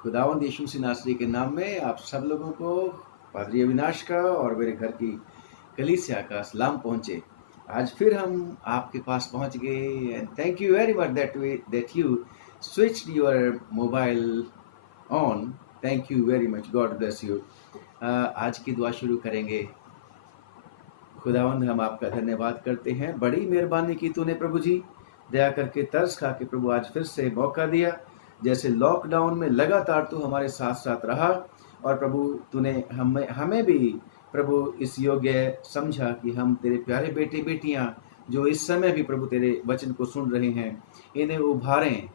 खुदावंद यीशु मसीह नासरी के नाम में आप सब लोगों को पादरी अविनाश का और मेरे घर की कलीसिया का सलाम पहुंचे। आज फिर हम आपके पास पहुंच गए and thank you very much that you switched your mobile on. Thank you very much, God bless you. आज की दुआ शुरू करेंगे। खुदावंद, हम आपका धन्यवाद करते हैं, बड़ी मेहरबानी की तूने प्रभु जी, दया करके तरस खा के प्रभु आज फिर से मौका दिया। जैसे लॉकडाउन में लगातार तू हमारे साथ साथ रहा और प्रभु तूने हमें भी प्रभु इस योग्य समझा कि हम तेरे प्यारे बेटे बेटियां जो इस समय भी प्रभु तेरे वचन को सुन रहे हैं, इन्हें उभारें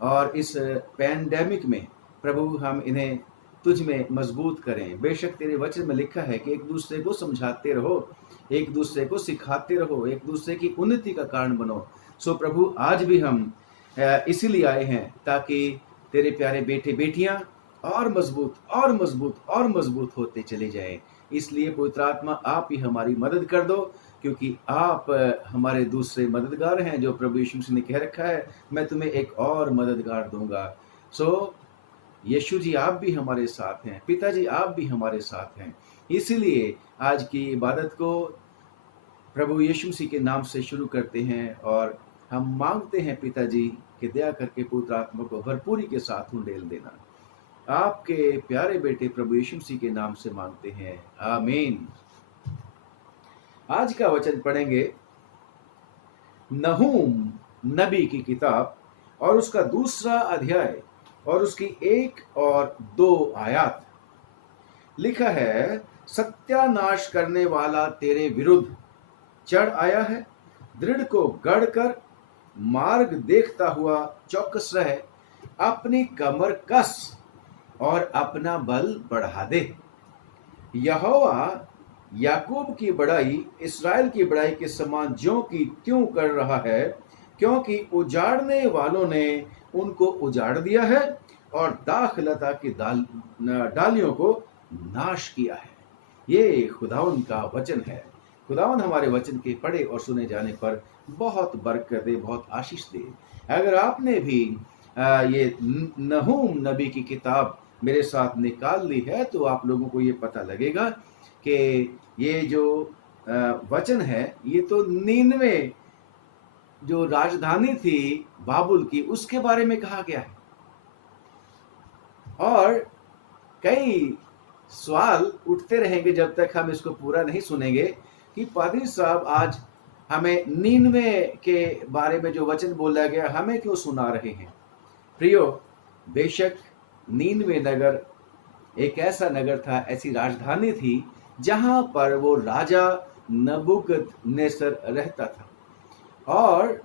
और इस पैंडेमिक में प्रभु हम इन्हें तुझ में मजबूत करें। बेशक तेरे वचन में लिखा है कि एक दूसरे को समझाते रहो, एक दूसरे को सिखाते रहो, एक दूसरे की उन्नति का कारण बनो। सो प्रभु आज भी हम इसीलिए आए हैं ताकि तेरे प्यारे बेटे बेटियां और मजबूत और मजबूत और मजबूत होते चले जाएं। इसलिए पवित्र आत्मा आप ही हमारी मदद कर दो, क्योंकि आप हमारे दूसरे मददगार हैं। जो प्रभु यीशु मसीह ने कह रखा है, मैं तुम्हें एक और मददगार दूंगा। सो यीशु जी आप भी हमारे साथ हैं, पिताजी आप भी हमारे साथ हैं। इसीलिए आज की इबादत को प्रभु यीशु मसीह के नाम से शुरू करते हैं और हम मांगते हैं पिताजी कि दया करके पवित्र आत्मा को भरपूरी के साथ उंडेल देना। आपके प्यारे बेटे प्रभु यीशु मसीह के नाम से मांगते हैं, आमीन। आज का वचन पढ़ेंगे नहूम नबी की किताब और उसका 2 अध्याय और उसकी 1 और 2 आयत। लिखा है, सत्यानाश करने वाला तेरे विरुद्ध चढ़ आया है, दृढ़ को गढ़ कर मार्ग देखता हुआ चौकस रहे, अपनी कमर कस और अपना बल बढ़ा दे। यहोवा याकूब की बड़ाई इस्राएल की बड़ाई के समान ज्यों की त्यों कर रहा है, क्योंकि उजाड़ने वालों ने उनको उजाड़ दिया है और दाखलता की डालियों को नाश किया है। ये खुदावन का वचन है। खुदावन हमारे वचन के पढ़े और सुने जाने पर बहुत बरकत दे, बहुत आशीष दे। अगर आपने भी ये नहूम नबी की किताब मेरे साथ निकाल ली है तो आप लोगों को ये पता लगेगा कि ये जो वचन है ये तो 99 जो राजधानी थी बाबुल की, उसके बारे में कहा गया है। और कई सवाल उठते रहेंगे जब तक हम इसको पूरा नहीं सुनेंगे कि पादरी साहब आज हमें 99 के बारे में जो वचन बोला गया हमें क्यों सुना रहे हैं। प्रियो, बेशक 99 नगर एक ऐसा नगर था, ऐसी राजधानी थी जहां पर वो राजा नबूकदनेस्सर रहता था और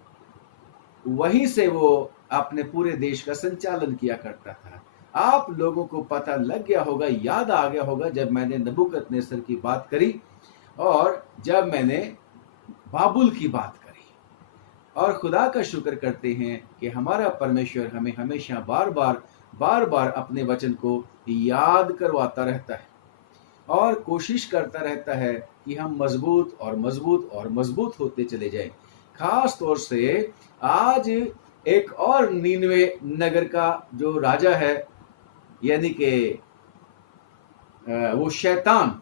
वहीं से वो अपने पूरे देश का संचालन किया करता था। आप लोगों को पता लग गया होगा, याद आ गया होगा जब मैंने नबूकदनेस्सर की बात करी और जब मैंने बाबुल की बात करी। और खुदा का शुक्र करते हैं कि हमारा परमेश्वर हमें हमेशा बार बार अपने वचन को याद करवाता रहता है और कोशिश करता रहता है कि हम मजबूत और मजबूत और मजबूत होते चले जाएं। खास तौर से आज एक और 99 नगर का जो राजा है, यानी कि वो शैतान,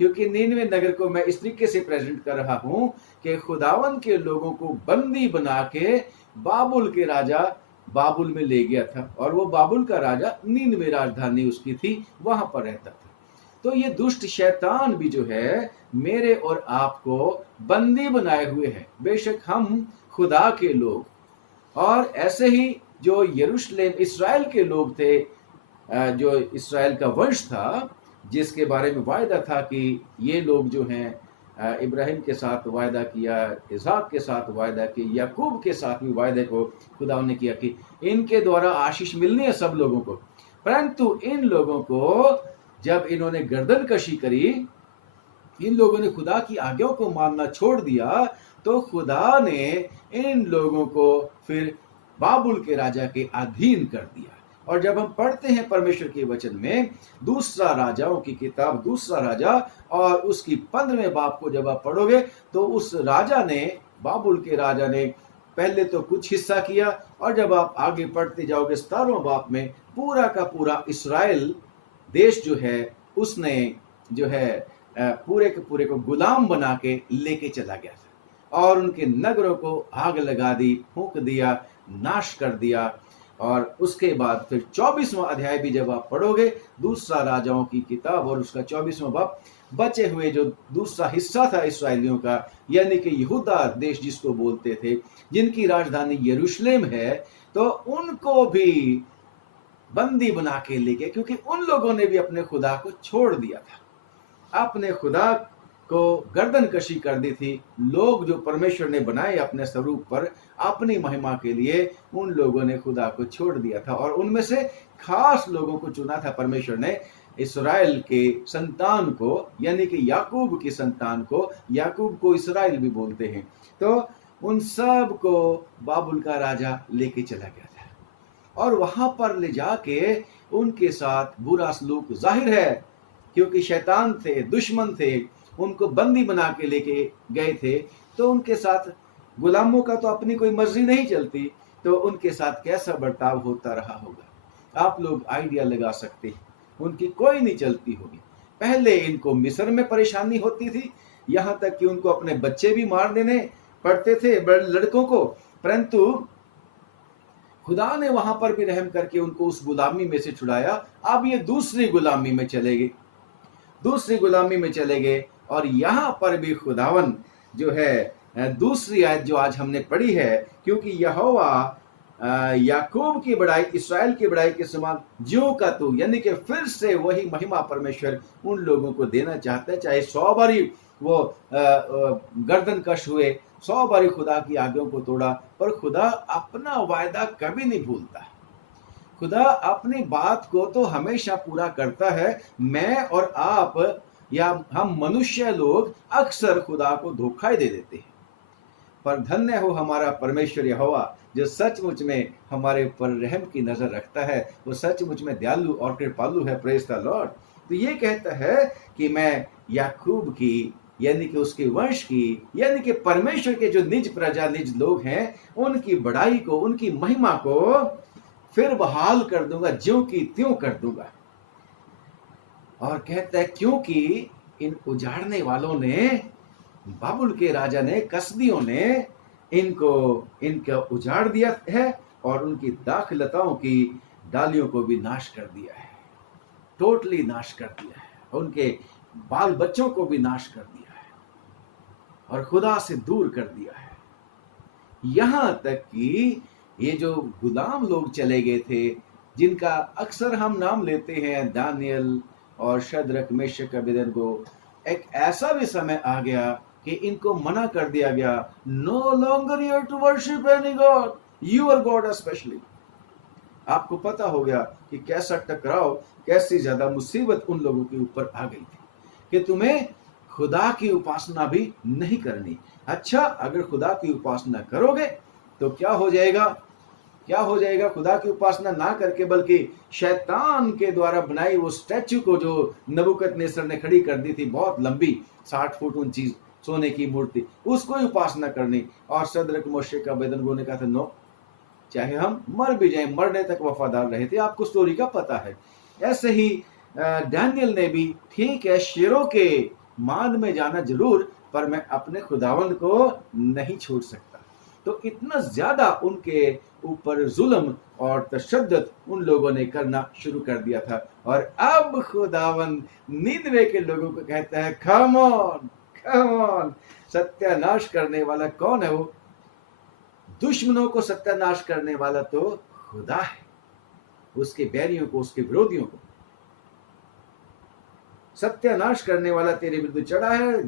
क्योंकि 99 नगर को मैं इस तरीके से प्रेजेंट कर रहा हूं कि खुदावन के लोगों को बंदी बना के बाबुल के राजा बाबुल में ले गया था और वो बाबुल का राजा 99 राजधानी उसकी थी, वहां पर रहता था। तो ये दुष्ट शैतान भी जो है मेरे और आपको बंदी बनाए हुए है। बेशक हम खुदा के लोग, और ऐसे ही जो यरूशलेम इस्राएल के लोग थे, जो इस्राएल का वंश था, जिसके बारे में वायदा था कि ये लोग जो हैं इब्राहिम के साथ वायदा किया, इसहाक के साथ वायदा किया, याकूब के साथ भी वायदे को खुदा ने किया कि इनके द्वारा आशीष मिलनी है सब लोगों को। परंतु इन लोगों को जब इन्होंने गर्दन कशी करी, इन लोगों ने खुदा की आज्ञाओं को मानना छोड़ दिया, तो खुदा ने इन लोगों को फिर बाबुल के राजा के अधीन कर दिया। और जब हम पढ़ते हैं परमेश्वर के वचन में 2 राजाओं की किताब, 2 राजा और उसकी 15वें बाब को जब आप पढ़ोगे तो उस राजा ने, बाबुल के राजा ने पहले तो कुछ हिस्सा किया, और जब आप आगे पढ़ते जाओगे 17वां बाप में पूरा का पूरा इस्राएल देश जो है उसने जो है पूरे के पूरे को गुलाम बना के लेके चला गया था, और उनके नगरों को आग लगा दी, फूंक दिया, नाश कर दिया। और उसके बाद फिर 24वां अध्याय भी जब आप पढ़ोगे, दूसरा राजाओं की किताब और उसका 24वां बाप, बचे हुए जो दूसरा हिस्सा था इसराइलियों का, यानी कि यहूदा देश जिसको बोलते थे, जिनकी राजधानी यरूशलेम है, तो उनको भी बंदी बना के ले गए, क्योंकि उन लोगों ने भी अपने खुदा को छोड़ दिया था, अपने खुदा को गर्दन कशी कर दी थी। लोग जो परमेश्वर ने बनाए अपने स्वरूप पर अपनी महिमा के लिए, उन लोगों ने खुदा को छोड़ दिया था, और उनमें से खास लोगों को चुना था परमेश्वर ने, इस्राएल के संतान को, यानी कि याकूब की संतान को। याकूब को इसराइल भी बोलते हैं। तो उन सब को बाबुल का राजा लेके चला गया था, और वहां पर ले जाके उनके साथ बुरा सलूक जाहिर है, क्योंकि शैतान थे, दुश्मन थे, उनको बंदी बना के लेके गए थे, तो उनके साथ गुलामों का तो अपनी कोई मर्जी नहीं चलती, तो उनके साथ कैसा बर्ताव होता रहा होगा, आप लोग आइडिया लगा सकते हैं। उनकी कोई नहीं चलती होगी। पहले इनको मिस्र में परेशानी होती थी, यहां तक कि उनको अपने बच्चे भी मार देने पड़ते थे, बड़े लड़कों को, परंतु खुदा ने वहां पर भी रहम करके उनको उस गुलामी में से छुड़ाया। अब ये दूसरी गुलामी में चले गए, दूसरी गुलामी में चले गए। और यहां पर भी खुदावन जो है दूसरी आयत जो आज हमने पढ़ी है, क्योंकि यहोवा याकूब की बड़ाई इस्राएल की बड़ाई के समान ज्यों का तू, यानी कि फिर से वही महिमा परमेश्वर उन लोगों को देना चाहता है। चाहे 100 बारी वो गर्दन कश हुए, 100 बारी खुदा की आज्ञाओं को तोड़ा, पर खुदा अपना वायदा कभी नहीं भूलता। खुदा अपनी बात को तो हमेशा पूरा करता है। मैं और आप या हम मनुष्य लोग अक्सर खुदा को धोखा ही दे देते हैं, पर धन्य हो हमारा परमेश्वर यहोवा, जो सचमुच में हमारे ऊपर रहम की नजर रखता है। वो सचमुच में दयालु और कृपालु है। Praise the Lord. तो ये कहता है कि मैं याकूब की, यानी कि उसके वंश की, यानी कि परमेश्वर के जो निज प्रजा, निज लोग हैं, उनकी बड़ाई को, उनकी महिमा को फिर बहाल कर दूंगा, ज्यों की त्यों कर दूंगा। और कहता है क्योंकि इन उजाड़ने वालों ने, बाबुल के राजा ने, कसदियों ने इनका उजाड़ दिया है, और उनकी दाखलताओं की डालियों को भी नाश कर दिया है, टोटली नाश कर दिया है, उनके बाल बच्चों को भी नाश कर दिया है, और खुदा से दूर कर दिया है। यहां तक कि ये जो गुलाम लोग चले गए थे, जिनका अक्सर हम नाम लेते हैं, दानियल और शद्रक, मेशक, अबेदनगो, एक ऐसा भी समय आ गया कि इनको मना कर दिया गया, no longer you to worship any god, your god specially. आपको पता हो गया कि कैसा टकराव, कैसी ज्यादा मुसीबत उन लोगों के ऊपर आ गई थी कि तुम्हें खुदा की उपासना भी नहीं करनी। अच्छा, अगर खुदा की उपासना करोगे तो क्या हो जाएगा? क्या हो जाएगा? खुदा की उपासना ना करके बल्कि शैतान के द्वारा बनाई वो स्टैचू को जो नबूकदनेस्सर ने खड़ी कर दी थी, बहुत लंबी 60 फुट ऊंची सोने की मूर्ति, उसको ही उपासना करनी। और सदरक, मोशेक, अबेदनगो ने कहा था नो, चाहे हम मर भी जाएं, मरने तक वफादार रहे थे। आपको स्टोरी का पता है। ऐसे ही दानियल ने भी, ठीक है शेरों के मांद में जाना जरूर, पर मैं अपने खुदावंद को नहीं छोड़ सकता। तो इतना ज्यादा उनके ऊपर जुल्म और तशद्दुद उन लोगों ने करना शुरू कर दिया था। और अब खुदावंद निनवे के लोगों को कहता है, कम ऑन, कम ऑन। सत्यानाश करने वाला कौन है? वो दुश्मनों को सत्यानाश करने वाला तो खुदा है, उसके बैरियों को, उसके विरोधियों को सत्यानाश करने वाला तेरे विरुद्ध चढ़ा है।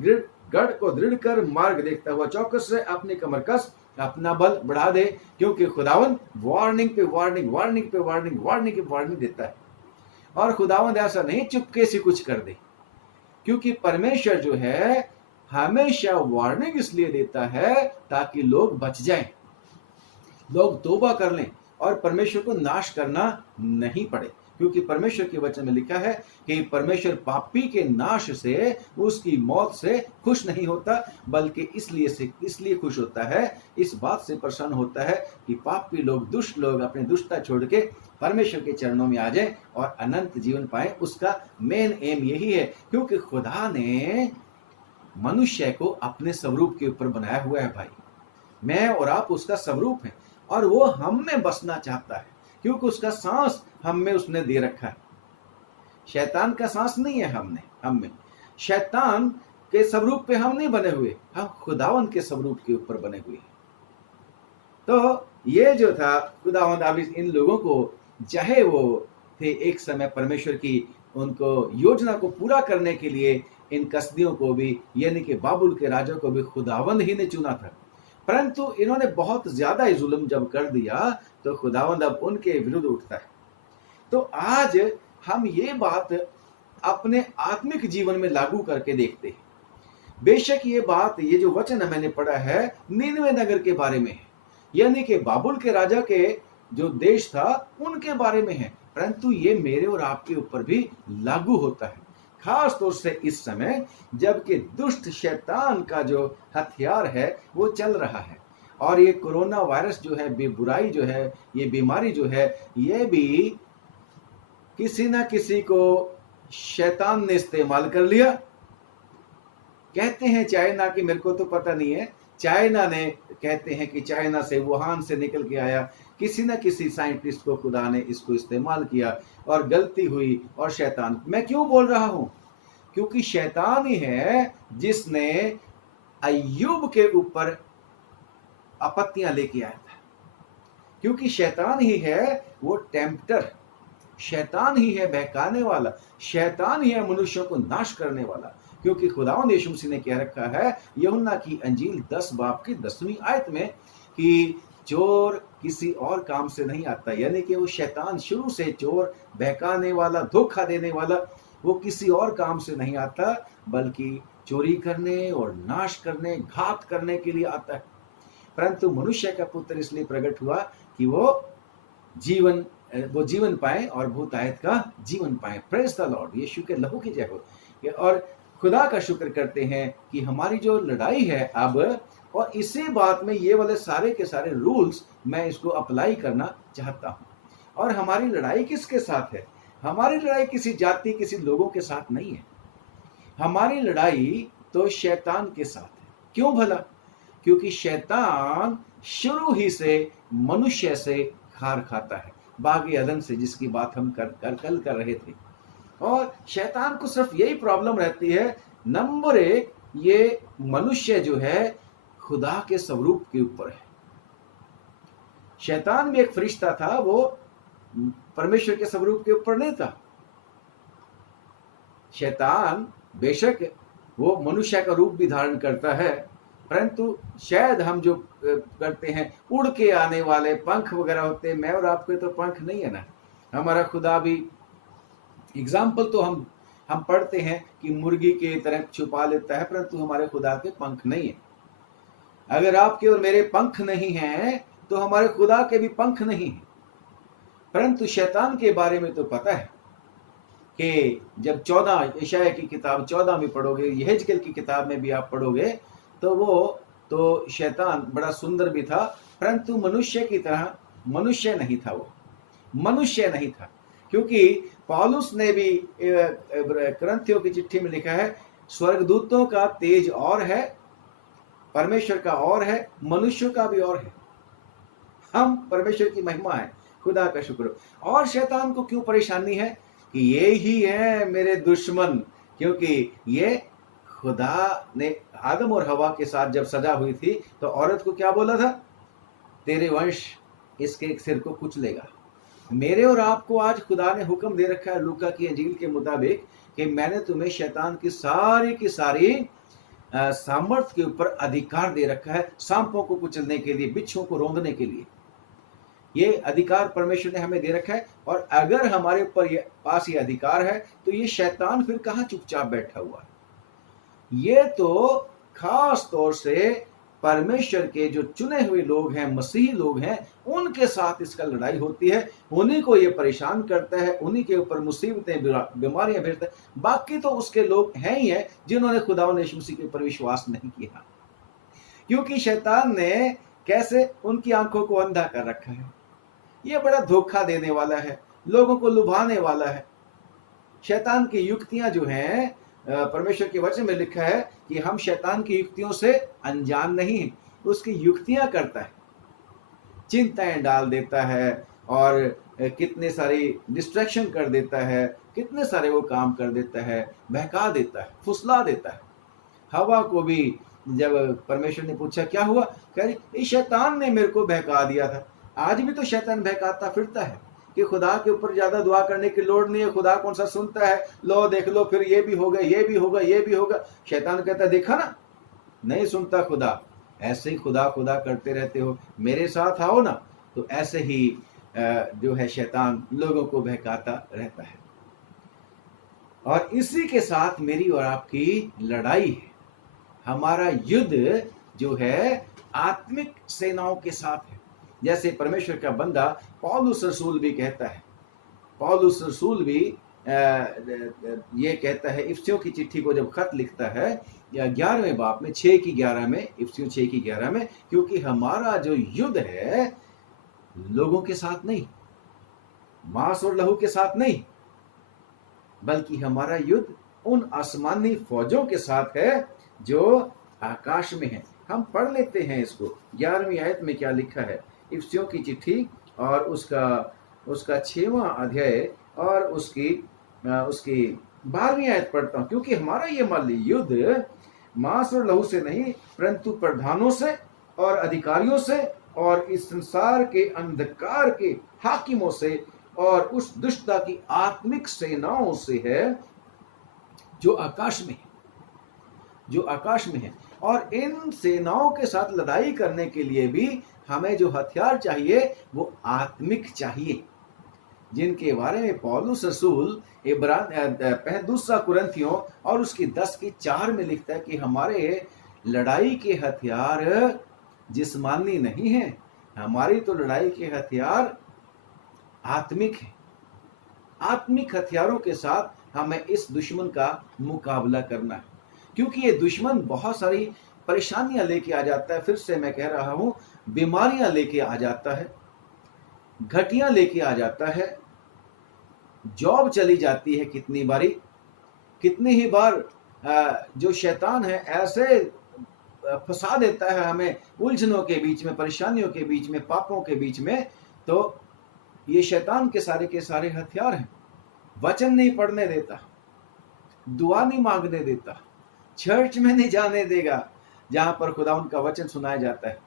गढ़ को दृढ़ कर, मार्ग देखता हुआ चौकस से अपनी कमर कस, अपना बल बढ़ा दे, क्योंकि खुदावंद वार्निंग पे वार्निंग, वार्निंग पे वार्निंग, वार्निंग पे वार्निंग देता है। और खुदावंद ऐसा नहीं चुपके से कुछ कर दे, क्योंकि परमेश्वर जो है हमेशा वार्निंग इसलिए देता है ताकि लोग बच जाएं, लोग तौबा कर लें और परमेश्वर को नाश करना नहीं पड़े। क्योंकि परमेश्वर के वचन में लिखा है कि परमेश्वर पापी के नाश से, उसकी मौत से खुश नहीं होता, बल्कि इसलिए खुश होता है, इस बात से प्रसन्न होता है कि पापी लोग, दुष्ट लोग अपनी दुष्टता छोड़ के परमेश्वर के चरणों में आ जाए और अनंत जीवन पाए। उसका मेन एम यही है, क्योंकि खुदा ने मनुष्य को अपने स्वरूप के ऊपर बनाया हुआ है। भाई, मैं और आप उसका स्वरूप है और वो हम में बसना चाहता है, क्योंकि उसका सांस हम में उसने दे रखा है। शैतान का सांस नहीं है हम में। शैतान के स्वरूप पे हम नहीं बने हुए, हम खुदावन के स्वरूप के ऊपर बने हुए हैं। तो ये जो था, खुदावंद अब इन लोगों को, चाहे वो थे एक समय परमेश्वर की उनको योजना को पूरा करने के लिए, इन कसदियों को भी, यानी कि बाबुल के राजा को भी खुदावंद ही ने चुना था, परंतु इन्होंने बहुत ज्यादा जुल्म जब कर दिया तो खुदावंद अब उनके विरुद्ध उठता है। तो आज हम ये बात अपने आत्मिक जीवन में लागू करके देखते हैं। बेशक ये बात, ये जो वचन मैंने पढ़ा है निनवे नगर के बारे में है, यानी कि बाबुल के राजा के जो देश था उनके बारे में है, परंतु ये मेरे और आपके ऊपर भी लागू होता है, खास तौर से इस समय जबकि दुष्ट शैतान का जो हथियार है वो चल रहा है। और ये कोरोना वायरस जो है, बुराई जो है, ये बीमारी जो है, ये भी किसी ना किसी को शैतान ने इस्तेमाल कर लिया। कहते हैं चाइना की, मेरे को तो पता नहीं है, चाइना ने, कहते हैं कि चाइना से, वुहान से निकल के आया, किसी न किसी साइंटिस्ट को खुदा ने इसको इस्तेमाल किया और गलती हुई। और शैतान, मैं क्यों बोल रहा हूं, क्योंकि शैतान ही है जिसने अय्यूब के ऊपर आपत्तियां लेके आया था, क्योंकि शैतान ही है वो टेम्पटर, शैतान ही है बहकाने वाला, शैतान ही है मनुष्यों को नाश करने वाला। क्योंकि खुदावंद यीशु मसीह ने कह रखा है यूहन्ना की अंजील 10 बाब की 10वीं आयत में कि चोर किसी और काम से नहीं आता, यानी कि वो शैतान शुरू से चोर, बहकाने वाला, धोखा देने वाला, वो किसी और काम से नहीं आता, बल्कि चोरी करने और नाश करने, घात करने के लिए आता है। परंतु मनुष्य का पुत्र इसलिए प्रकट हुआ कि वो जीवन पाए और भूतायत का जीवन पाए। प्रेज द लॉर्ड, यीशु के लहू की जय हो। और खुदा का शुक्र करते हैं कि हमारी जो लड़ाई है अब, और इसी बात में ये वाले सारे के सारे रूल्स मैं इसको अप्लाई करना चाहता हूँ। और हमारी लड़ाई किसके साथ है? हमारी लड़ाई किसी जाति, किसी लोगों के साथ नहीं है। हमारी लड़ाई तो शैतान के साथ है। क्यों भला? क्योंकि शैतान शुरू ही से मनुष्य से खार खाता है, बागी अदन से, जिसकी बात हम कल कर रहे थे। और शैतान को सिर्फ यही प्रॉब्लम रहती है, नंबर 1, ये मनुष्य जो है खुदा के स्वरूप के ऊपर है। शैतान भी एक फरिश्ता था, वो परमेश्वर के स्वरूप के ऊपर नहीं था। शैतान बेशक वो मनुष्य का रूप भी धारण करता है, परंतु शायद हम जो करते हैं, उड़ के आने वाले पंख वगैरह होते हैं। मैं और आपके तो पंख नहीं है ना। हमारा खुदा भी, एग्जाम्पल तो हम पढ़ते हैं कि मुर्गी के तरह छुपा लेता है, परंतु हमारे खुदा के पंख नहीं है। अगर आपके और मेरे पंख नहीं हैं तो हमारे खुदा के भी पंख नहीं हैं। परंतु शैतान के बारे में तो पता है कि जब 14 यशायाह की किताब 14 में पढ़ोगे, यहेजकेल की किताब में भी आप पढ़ोगे, तो वो तो शैतान बड़ा सुंदर भी था, परंतु मनुष्य की तरह मनुष्य नहीं था। वो मनुष्य नहीं था, क्योंकि पौलुस ने भी कुरिन्थियों की चिट्ठी में लिखा है, स्वर्गदूतों का तेज और है, परमेश्वर का और है, मनुष्यों का भी और है। हम परमेश्वर की महिमा है, खुदा का शुक्र। और शैतान को क्यों परेशानी है कि ये ही है मेरे दुश्मन, क्योंकि ये खुदा ने आदम और हवा के साथ जब सजा हुई थी तो औरत को क्या बोला था? तेरे वंश इसके एक सिर को कुचलेगा। मेरे और आपको आज खुदा ने हुक्म दे रखा है लूका की अंजील के मुताबिक कि मैंने तुम्हें शैतान की सारी सामर्थ के ऊपर अधिकार दे रखा है, सांपों को कुचलने के लिए, बिच्छुओं को रौंदने के लिए। ये अधिकार परमेश्वर ने हमें दे रखा है। और अगर हमारे ऊपर पास ये अधिकार है तो ये शैतान फिर कहाँ चुपचाप बैठा हुआ है? ये तो खास तौर से परमेश्वर के जो चुने हुए लोग हैं, मसीही लोग हैं, उनके साथ इसका लड़ाई होती है। उन्हीं को ये परेशान करता है, उन्हीं के ऊपर मुसीबतें, बीमारियां भेजता है। बाकी तो उसके लोग हैं ही हैं जिन्होंने खुदावंद यीशु मसीह के ऊपर विश्वास नहीं किया, क्योंकि शैतान ने कैसे उनकी आंखों को अंधा कर रखा है। ये बड़ा धोखा देने वाला है, लोगों को लुभाने वाला है। शैतान की युक्तियां जो हैं, परमेश्वर के वचन में लिखा है कि हम शैतान की युक्तियों से अनजान नहीं हैं। उसकी युक्तियां करता है, चिंताएं डाल देता है और कितने सारी डिस्ट्रैक्शन कर देता है, कितने सारे वो काम कर देता है, बहका देता है, फुसला देता है। हवा को भी जब परमेश्वर ने पूछा क्या हुआ, कह रही शैतान ने मेरे को बहका दिया था। आज भी तो शैतान बहकाता फिरता है कि खुदा के ऊपर ज्यादा दुआ करने की लोड़ नहीं है, खुदा कौन सा सुनता है, लो देख लो फिर ये भी होगा, ये भी होगा, ये भी होगा। शैतान कहता है देखा ना, नहीं सुनता खुदा, ऐसे ही खुदा खुदा करते रहते हो, मेरे साथ आओ ना। तो ऐसे ही जो है शैतान लोगों को बहकाता रहता है। और इसी के साथ मेरी और आपकी लड़ाई है। हमारा युद्ध जो है आत्मिक सेनाओं के साथ है। जैसे परमेश्वर का बंदा पौलुस रसूल भी कहता है, पौलुस रसूल भी ये कहता है, इफिसियों की चिट्ठी को जब खत लिखता है 11वें बाब में 6 की 11 में, इफिसियों 6 की 11 में, क्योंकि हमारा जो युद्ध है लोगों के साथ नहीं, मांस और लहू के साथ नहीं, बल्कि हमारा युद्ध उन आसमानी फौजों के साथ है जो आकाश में है। हम पढ़ लेते हैं इसको, 11वीं आयत में क्या लिखा है, इफिसियों की चिट्ठी और उसका 6वां अध्याय और उसकी 12वीं आयत पढ़ता हूं। क्योंकि हमारा ये माली युद्ध मांस और लहू से नहीं, परंतु प्रधानों से और अधिकारियों से और इस संसार के अंधकार के हाकिमों से और उस दुष्टता की आत्मिक सेनाओं से है जो आकाश में है, जो आकाश में है। और इन सेनाओं के साथ लड़ाई करने के लिए भी हमें जो हथियार चाहिए वो आत्मिक चाहिए, जिनके बारे में पौलुस रसूल दूसरा कुरिन्थियों और उसकी 10 की 4 में लिखता है कि हमारे लड़ाई के हथियार जिस्मानी नहीं है, हमारी तो लड़ाई के हथियार आत्मिक है। आत्मिक हथियारों के साथ हमें इस दुश्मन का मुकाबला करना है, क्योंकि ये दुश्मन बहुत सारी परेशानियां लेके आ जाता है। फिर से मैं कह रहा हूं, बीमारियां लेके आ जाता है, घटियां लेके आ जाता है, जॉब चली जाती है कितनी बारी, कितनी ही बार जो शैतान है ऐसे फंसा देता है हमें उलझनों के बीच में, परेशानियों के बीच में, पापों के बीच में। तो ये शैतान के सारे हथियार हैं। वचन नहीं पढ़ने देता, दुआ नहीं मांगने देता, चर्च में नहीं जाने देगा जहां पर खुदा उनका वचन सुनाया जाता है।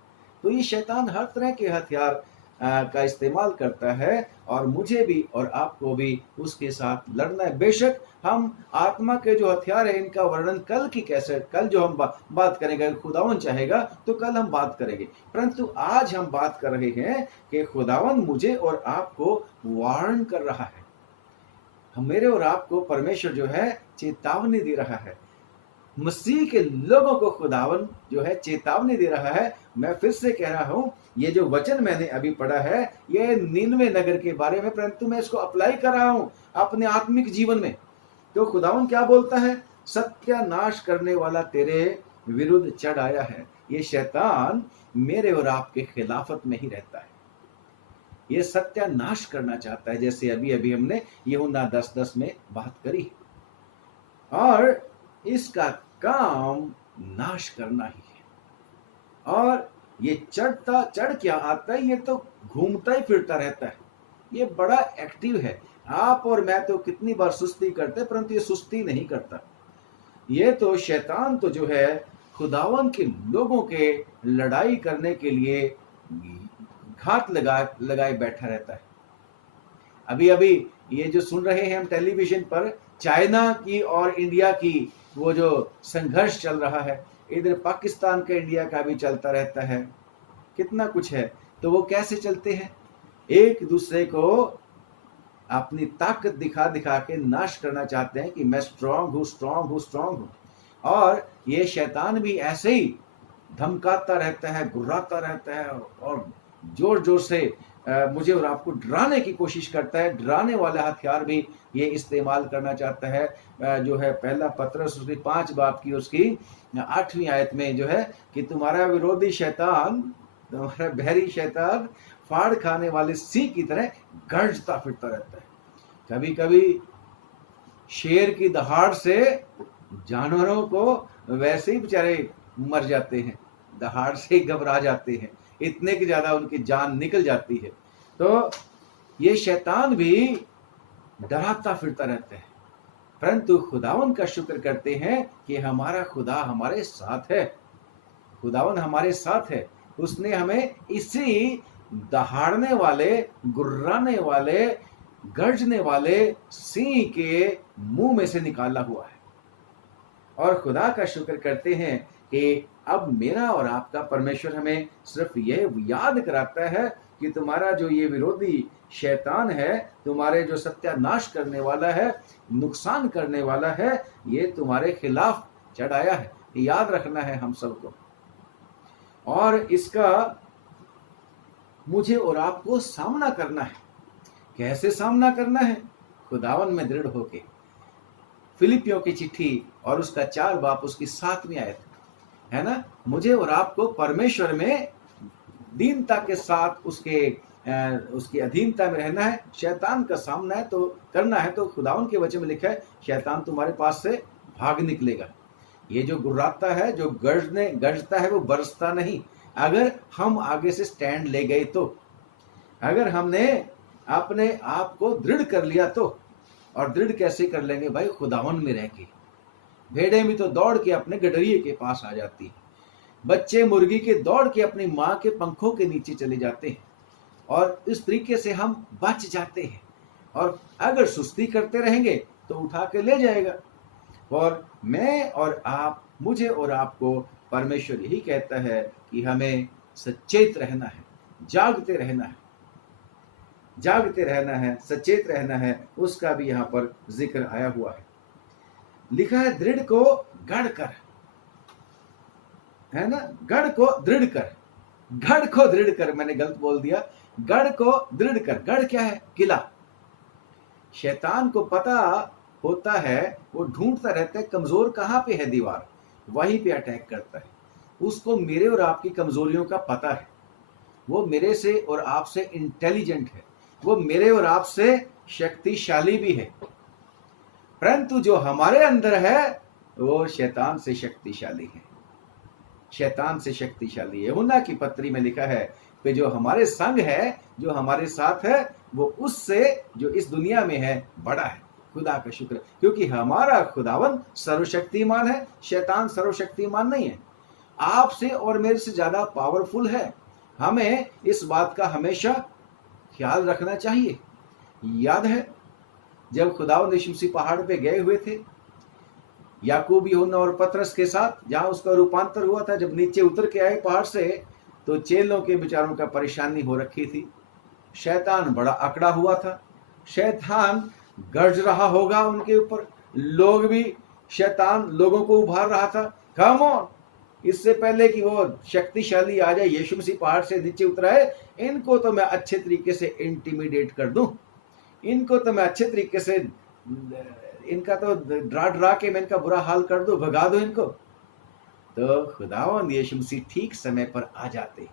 तो ये शैतान हर तरह के हथियार का इस्तेमाल करता है और मुझे भी और आपको भी उसके साथ लड़ना है। बेशक हम आत्मा के जो हथियार है इनका वर्णन कल जो हम बात करेंगे, खुदावन चाहेगा तो कल हम बात करेंगे, परंतु आज हम बात कर रहे हैं कि खुदावन मुझे और आपको वार्न कर रहा है। मेरे और आपको परमेश्वर जो है चेतावनी दे रहा है। मसीह के लोगों को खुदावन जो है चेतावनी दे रहा है। मैं फिर से कह रहा हूं, ये जो वचन मैंने अभी पढ़ा है ये निनवे नगर के बारे में, परंतु मैं इसको अप्लाई कर रहा हूं अपने आत्मिक जीवन में। तो खुदावन क्या बोलता है, सत्यानाश करने वाला तेरे विरुद्ध चढ़ आया है। ये शैतान मेरे और आपके खिलाफत में ही रहता है, ये सत्यानाश करना चाहता है, जैसे अभी अभी हमने यूहन्ना 10:10 में बात करी। और इसका काम नाश करना ही है। और ये चढ़ क्या आता है, ये तो घूमता ही फिरता रहता है, ये बड़ा एक्टिव है। आप और मैं तो कितनी बार सुस्ती करते, परंतु ये सुस्ती नहीं करता। ये तो शैतान तो जो है खुदावन के लोगों के लड़ाई करने के लिए घात लगाए बैठा रहता है। अभी अभी ये जो सुन रहे हैं हम टेलीविजन पर, चाइना की और इंडिया की वो जो संघर्ष चल रहा है, इधर पाकिस्तान का इंडिया का भी चलता रहता है, कितना कुछ है। तो वो कैसे चलते हैं, एक दूसरे को अपनी ताकत दिखा दिखा के नाश करना चाहते हैं कि मैं स्ट्रांग हूं, स्ट्रांग हूं, स्ट्रांग हूं। और ये शैतान भी ऐसे ही धमकाता रहता है, गुर्राता रहता है और जोर जोर से मुझे और आपको डराने की कोशिश करता है। डराने वाले हथियार भी ये इस्तेमाल करना चाहता है। जो है पहला पतरस उसकी 5 बाब की उसकी 8वीं आयत में जो है कि तुम्हारा विरोधी शैतान, तुम्हारा बहरी शैतान फाड़ खाने वाले सिंह की तरह गर्जता फिरता रहता है। कभी कभी शेर की दहाड़ से जानवरों को वैसे ही बेचारे मर जाते हैं, दहाड़ से घबरा जाते हैं, इतने की ज्यादा उनकी जान निकल जाती है। तो ये शैतान भी डराता फिरता रहता है, परंतु खुदावन का शुक्र करते हैं कि हमारा खुदा हमारे साथ है। खुदावन हमारे साथ है। उसने हमें इसी दहाड़ने वाले, गुर्राने वाले, गर्जने वाले सिंह के मुंह में से निकाला हुआ है। और खुदा का शुक्र करते हैं कि अब मेरा और आपका परमेश्वर हमें सिर्फ यह याद कराता है कि तुम्हारा जो ये विरोधी शैतान है, तुम्हारे जो सत्यानाश करने वाला है, नुकसान करने वाला है, ये तुम्हारे खिलाफ चढ़ाया है। याद रखना है हम सबको। और इसका मुझे और आपको सामना करना है। कैसे सामना करना है? खुदावन में दृढ़ होके। फिलिपियों की चिट्ठी और उसका 4 बाब उसकी 7वीं आयत है ना। मुझे और आपको परमेश्वर में दीनता के साथ उसकी अधीनता में रहना है। शैतान का सामना है तो करना है तो खुदावन के वचन में लिखा है शैतान तुम्हारे पास से भाग निकलेगा। ये जो गुर्राता है, जो गरजता है, वो बरसता नहीं। अगर हम आगे से स्टैंड ले गए तो, अगर हमने अपने आप को दृढ़ कर लिया तो। और दृढ़ कैसे कर लेंगे भाई? खुदावन में रह के। भेड़ें भी तो दौड़ के अपने गडरिये के पास आ जाती है। बच्चे मुर्गी के दौड़ के अपनी माँ के पंखों के नीचे चले जाते हैं और इस तरीके से हम बच जाते हैं। और अगर सुस्ती करते रहेंगे तो उठा के ले जाएगा। और मैं और आप, मुझे और आपको परमेश्वर यही कहता है कि हमें सचेत रहना है, जागते रहना है, जागते रहना है, सचेत रहना है। उसका भी यहाँ पर जिक्र आया हुआ है। लिखा है दृढ़ को गढ़ कर, है ना। गढ़ को दृढ़ कर, गढ़ को दृढ़ कर, मैंने गलत बोल दिया। गढ़ को दृढ़ कर। गढ़ क्या है? किला। शैतान को पता होता है, वो ढूंढता रहता है कमजोर कहाँ पे है दीवार, वहीं पे अटैक करता है। उसको मेरे और आपकी कमजोरियों का पता है। वो मेरे से और आपसे इंटेलिजेंट है, वो मेरे और आपसे शक्तिशाली भी है, परंतु जो हमारे अंदर है वो शैतान से शक्तिशाली है। शैतान से शक्तिशाली है। यूहन्ना की पत्री में लिखा है कि जो हमारे संग है, जो हमारे साथ है, वो उससे जो इस दुनिया में है बड़ा है। खुदा का शुक्र, क्योंकि हमारा खुदावन सर्वशक्तिमान है, शैतान सर्वशक्तिमान नहीं है। आपसे और मेरे से ज्यादा पावरफुल है। हमें इस बात का हमेशा ख्याल रखना चाहिए। याद है जब खुदावंद यीशु मसीह पहाड़ पे गए हुए थे याकूब, यूहन्ना और पतरस के साथ, जहां उसका रूपांतर हुआ था, जब नीचे उतर के आए पहाड़ से तो चेलों के बेचारों का परेशानी हो रखी थी। शैतान बड़ा अकड़ा हुआ था। शैतान गरज रहा होगा उनके ऊपर। लोग भी, शैतान लोगों को उभार रहा था, कम ऑन, इससे पहले कि वो शक्तिशाली आ जाए, यीशु मसीह पहाड़ से नीचे उतराए, इनको तो मैं अच्छे तरीके से इंटिमिडेट कर दूं, इनको तो मैं अच्छे तरीके से, इनका तो डरा के मैं इनका बुरा हाल कर दूं, भगा दूं इनको। तो खुदावंद यीशु मसीह ठीक समय पर आ जाते।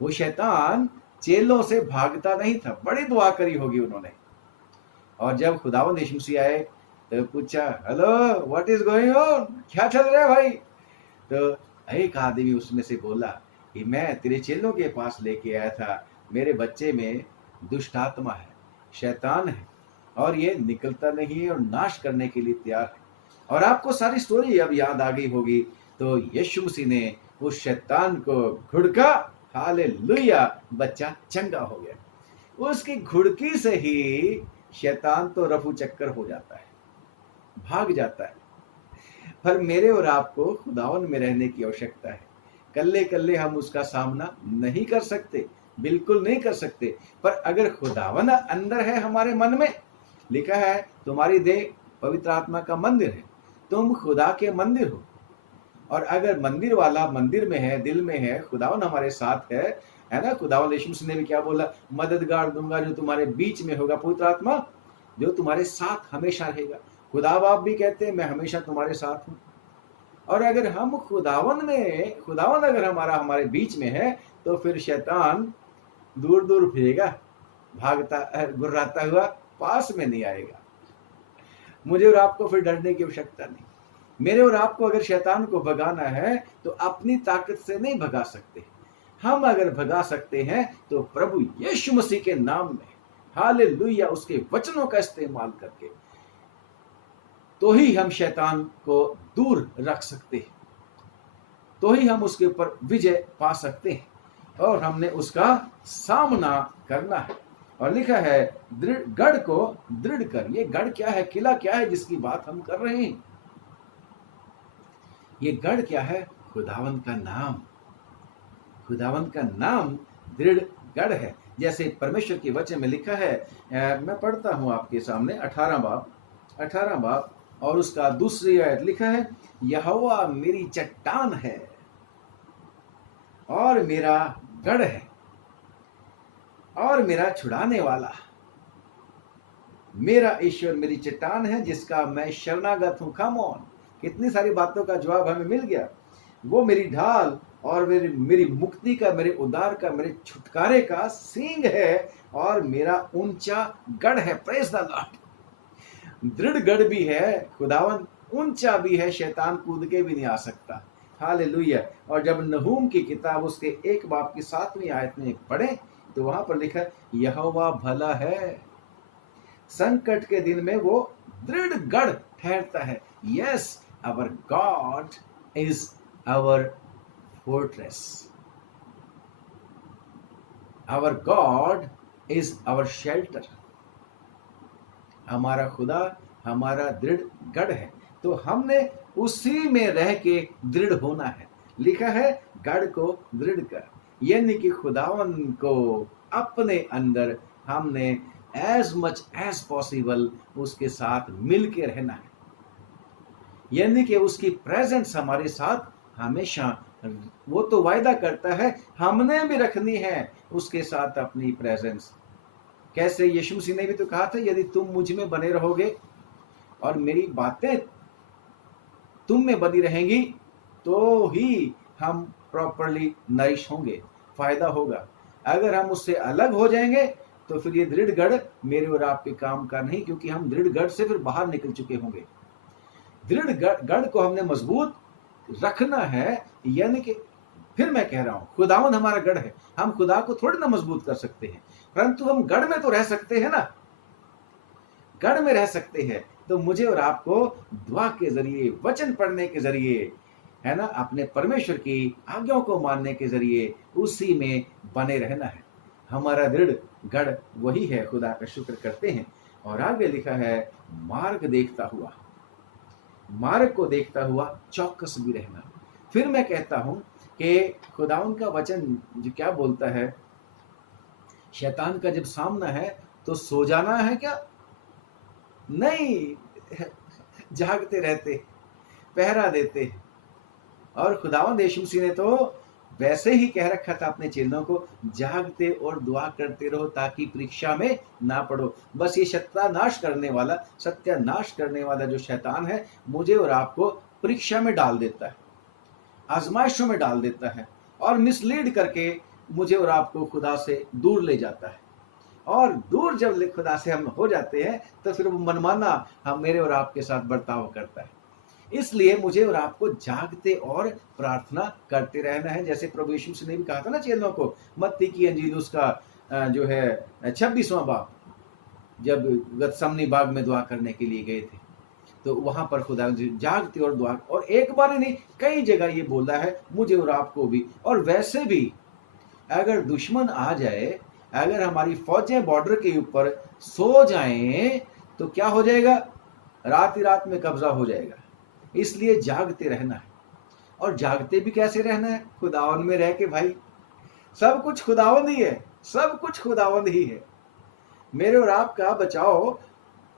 वो शैतान चेलों से भागता नहीं था। बड़ी दुआ करी होगी उन्होंने। और जब खुदावंद यीशु मसीह आए तो पूछा, hello what is going on, क्या चल रहा है भाई? तो एक आदमी उसमें से बोला कि मैं तेरे चेलों के पास लेके आया था, मेरे बच्चे में दुष्ट आत्मा है, शैतान है, और ये निकलता नहीं है और नाश करने के लिए तैयार है। और आपको सारी स्टोरी अब याद आ गई होगी। तो यीशु मसीह ने उस शैतान को घुड़का, हालेलुया, बच्चा चंगा हो गया। उसकी घुड़की से ही शैतान तो रफू चक्कर हो जाता है, भाग जाता है। पर मेरे और आपको खुदावन में रहने की आवश्यकता है। कल्ले कल्ले हम उसका सामना नहीं कर सकते, बिल्कुल नहीं कर सकते। पर अगर खुदावन अंदर है हमारे मन में, लिखा है तुम्हारी देह पवित्र आत्मा का मंदिर है, तुम खुदा के मंदिर हो। और अगर मंदिर वाला मंदिर में है, दिल में है, खुदावन हमारे साथ है ना। खुदावन यीशु मसीह ने भी क्या बोला, मददगार दूंगा जो तुम्हारे बीच में होगा, पवित्र आत्मा जो तुम्हारे साथ हमेशा रहेगा। खुदा बाप भी कहते हैं मैं हमेशा तुम्हारे साथ हूँ। और अगर हम खुदावन अगर हमारे बीच में है, तो फिर शैतान दूर दूर फिरेगा, भागता गुर्राता हुआ, पास में नहीं आएगा। मुझे और आपको फिर डरने की आवश्यकता नहीं। मेरे और आपको अगर शैतान को भगाना है तो अपनी ताकत से नहीं भगा सकते। हम अगर भगा सकते हैं तो प्रभु यीशु मसीह के नाम में, हालेलुया, उसके वचनों का इस्तेमाल करके, तो ही हम शैतान को दूर रख सकते हैं, तो ही हम उसके ऊपर विजय पा सकते हैं, और हमने उसका सामना करना है। और लिखा है गढ़ को दृढ़ कर। ये गढ़ क्या है, किला क्या है जिसकी बात हम कर रहे हैं? ये गढ़ क्या है? खुदावन का नाम। खुदावन का नाम दृढ़ गढ़ है। जैसे परमेश्वर के वचन में लिखा है, मैं पढ़ता हूं आपके सामने 18 बाब और उसका दूसरी आयत लिखा है, यहोवा मेरी चट्टान है और मेरा गढ़ है और मेरा छुड़ाने वाला, मेरा ईश्वर मेरी चट्टान है जिसका मैं शरणागत हूं। कम ऑन, कितनी सारी बातों का जवाब हमें मिल गया। वो मेरी ढाल और मेरी मुक्ति का, मेरे उद्धार का, मेरे छुटकारे का सींग है और मेरा ऊंचा गढ़ है। Praise the Lord. दृढ़ गढ़ भी है, खुदावन ऊंचा भी है, शैतान कूद के भी नहीं आ सकता। हालेलुया। और जब नहूम की किताब उसके 1 बाब की 7वीं आयत में पढ़े तो वहां पर लिखा, यहोवा भला है, संकट के दिन में वो दृढ़ गढ़ ठहरता है। Yes, our god is our fortress, our god is our shelter. हमारा खुदा हमारा दृढ़ गढ़ है, तो हमने उसी में रह के दृढ़ होना है। लिखा है गढ़ को दृढ़ कर, यानी कि खुदावन को अपने अंदर हमने एज मच एज पॉसिबल उसके साथ मिल के रहना है, यानी कि उसकी प्रेजेंस हमारे साथ हमेशा। वो तो वायदा करता है, हमने भी रखनी है उसके साथ अपनी प्रेजेंस। कैसे? यीशु मसीह ने भी तो कहा था, यदि तुम मुझ में बने रहोगे और मेरी बातें तुम में बनी रहेंगी तो ही हम प्रॉपरली नरिश होंगे, फायदा होगा। अगर हम उससे अलग हो जाएंगे तो फिर ये दृढ़ गढ़ मेरे और आपके काम का नहीं, क्योंकि हम दृढ़ गढ़ से फिर बाहर निकल चुके होंगे। दृढ़ गढ़ को हमने मजबूत रखना है, यानी कि फिर मैं कह रहा हूं, खुदावन हमारा गढ़ है। हम खुदा को थोड़ी ना मजबूत कर सकते हैं, परंतु हम गढ़ में तो रह सकते हैं ना, गढ़ में रह सकते हैं। तो मुझे और आपको दुआ के जरिए, वचन पढ़ने के जरिए, है ना, अपने परमेश्वर की आज्ञाओं को मानने के जरिए उसी में बने रहना है। हमारा दृढ़ गढ़ वही है। खुदा का शुक्र करते हैं। और आगे लिखा है, मार्ग देखता हुआ, मार्ग को देखता हुआ चौकस भी रहना। फिर मैं कहता हूं कि खुदाउन का वचन जो क्या बोलता है, शैतान का जब सामना है तो सो जाना है क्या? नहीं, जागते रहते, पहरा देते। और खुदावंद यीशु मसीह ने तो वैसे ही कह रखा था अपने चेलों को, जागते और दुआ करते रहो ताकि परीक्षा में ना पड़ो। बस ये सत्यानाश करने वाला जो शैतान है, मुझे और आपको परीक्षा में डाल देता है, आजमाइशों में डाल देता है और मिसलीड करके मुझे और आपको खुदा से दूर ले जाता है। और दूर जब खुदा से हम हो जाते हैं तो फिर वो मनमाना हम मेरे और आपके साथ बर्ताव करता है। इसलिए मुझे और आपको जागते और प्रार्थना करते रहना है। जैसे प्रभु यीशु मसीह ने भी कहा था ना चेलों को, मत्ती की अंजील उसका जो है 26वां बाब, जब गतसमनी बाग में दुआ करने के लिए गए थे तो वहां पर खुदा जागते और दुआ, और एक बार ही नहीं कई जगह ये बोला है मुझे और आपको भी। और वैसे भी अगर दुश्मन आ जाए, अगर हमारी फौजें बॉर्डर के ऊपर सो जाएं तो क्या हो जाएगा? रात ही रात में कब्जा हो जाएगा। इसलिए जागते रहना है। और जागते भी कैसे रहना है? खुदावंद में रह के। भाई सब कुछ खुदावंद ही है, सब कुछ खुदावंद ही है। मेरे और आपका बचाओ,